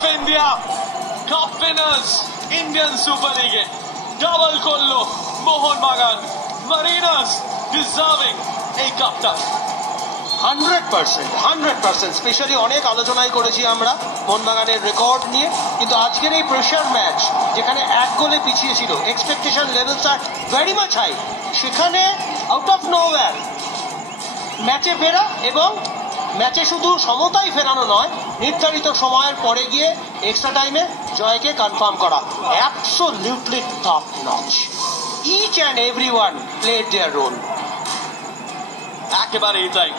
India Cup winners Indian Super League double করলো Mohun Bagan Mariners deserving এই কাপটা 100% স্পেশালি অনেক আলোচনাই করেছি আমরা মোহনবাগানের রেকর্ড নিয়ে, কিন্তু আজকের এই প্রেশার ম্যাচ যেখানে এক গোলে পিছিয়ে ছিল, expectation levels are very much high, সেখানে আউট অফ নোওয়্যার ম্যাচে ফেরা এবং ম্যাচে শুধু সমতাই ফেরানো নয়, নির্ধারিত সময়ের পরে গিয়ে এক্সট্রা টাইমে জয়কে কনফার্ম করা, absolutely top notch. Each and everyone played their role. একেবারেই তাই,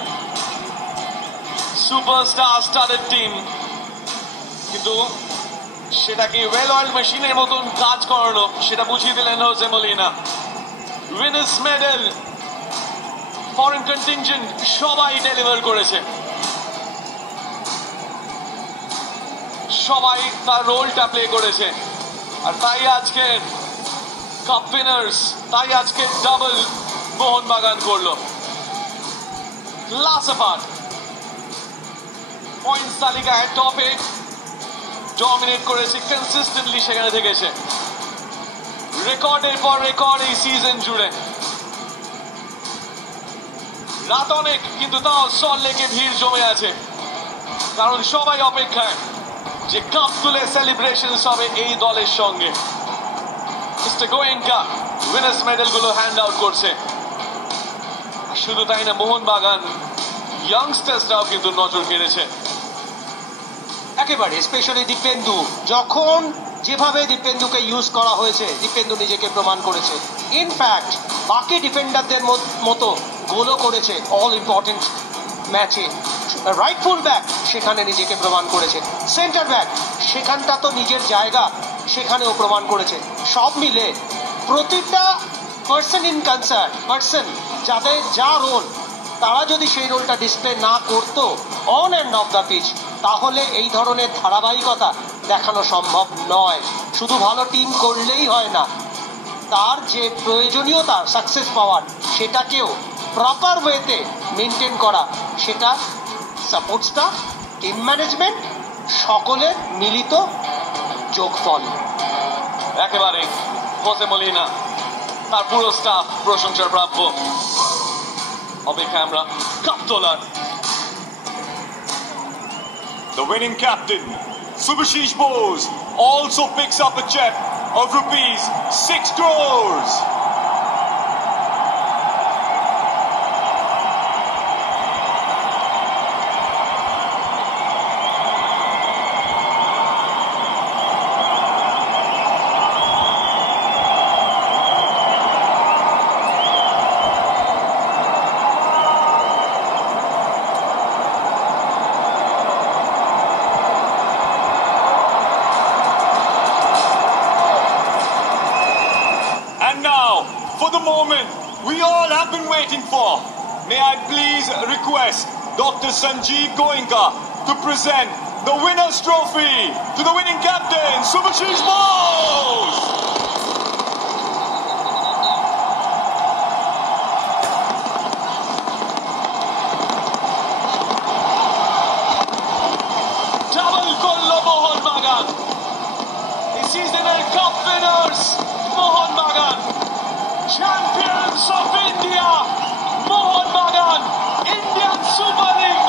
সুপারস্টার স্টারের টিম, কিন্তু সেটাকে ওয়েল অয়েল মেশিনের মতন কাজ করানো, সেটা বুঝিয়ে দিলেন Jose Molina. Winners medal, foreign contingent সবাই ডেলিভার করেছে, সবাই তার রোলটা প্লে করেছে, আর তাই আজকে কাপ উইনার্স, তাই আজকে ডাবল মোহনবাগান করলো। ক্লাস অ্যাপার্ট, পয়েন্টস তালিকায় টপে ডমিনেট করেছে, কনসিস্টেন্টলি সেখানে থেকেছে, রেকর্ডের পর রেকর্ড এই সিজন জুড়ে। রাত অনেক, কিন্তু তাও সল্টলেকে ভিড় জমে আছে, কারণ সবাই অপেক্ষায় যে কাপ তুলে সেলিব্রেশন হবে এই দলের সঙ্গে। মিস্টার গোয়েঙ্কা উইনার্স মেডেল গুলো হ্যান্ড আউট করছে। শুধু তাই না, মোহনবাগান ইয়াংস্টার্সরাও কিন্তু নজর কেড়েছে একেবারে, স্পেশালি দীপেন্দু। যখন যেভাবে দীপেন্দুকে ইউজ করা হয়েছে, দীপেন্দু নিজেকে প্রমাণ করেছে। ইনফ্যাক্ট বাকি ডিফেন্ডারদের মতো গোলও করেছে অল ইম্পর্টেন্ট ম্যাচে। রাইট ফুল ব্যাক সেখানে নিজেকে প্রমাণ করেছে, সেন্টার ব্যাক সেখানটা তো নিজের জায়গা, সেখানেও প্রমাণ করেছে। সব মিলে প্রতিটা পার্সন ইন কনসার্ন, পার্সন যাদের যা রোল, তারা যদি সেই রোলটা ডিসপ্লে না করতো on and off the pitch, তাহলে এই ধরনের ধারাবাহিকতা দেখানো সম্ভব নয়। শুধু ভালো টিম করলেই হয় না, তার যে প্রয়োজনীয়তা সাকসেস পাওয়ার, সেটাকেও প্রপার ওয়েতে মেনটেন করা, সেটা সাপোর্ট স্টাফ, টিম ম্যানেজমেন্ট সকলের মিলিত যোগফল। একেবারে হোসে মলিনা, তার পুরো স্টাফ প্রশংসার প্রাপ্য। অপেক্ষায় আমরা কাপ তোলার। The winning captain, Subhashish Bose, also picks up a check of rupees 6 crores. For the moment we all have been waiting for, may I please request Dr. Sanjeev Goenka to present the winner's trophy to the winning captain, Subhashish Bose! Double করলো মোহনবাগান, এই সিজনের cup winners Mohun Bagan, champions of India Mohun Bagan, Indian super league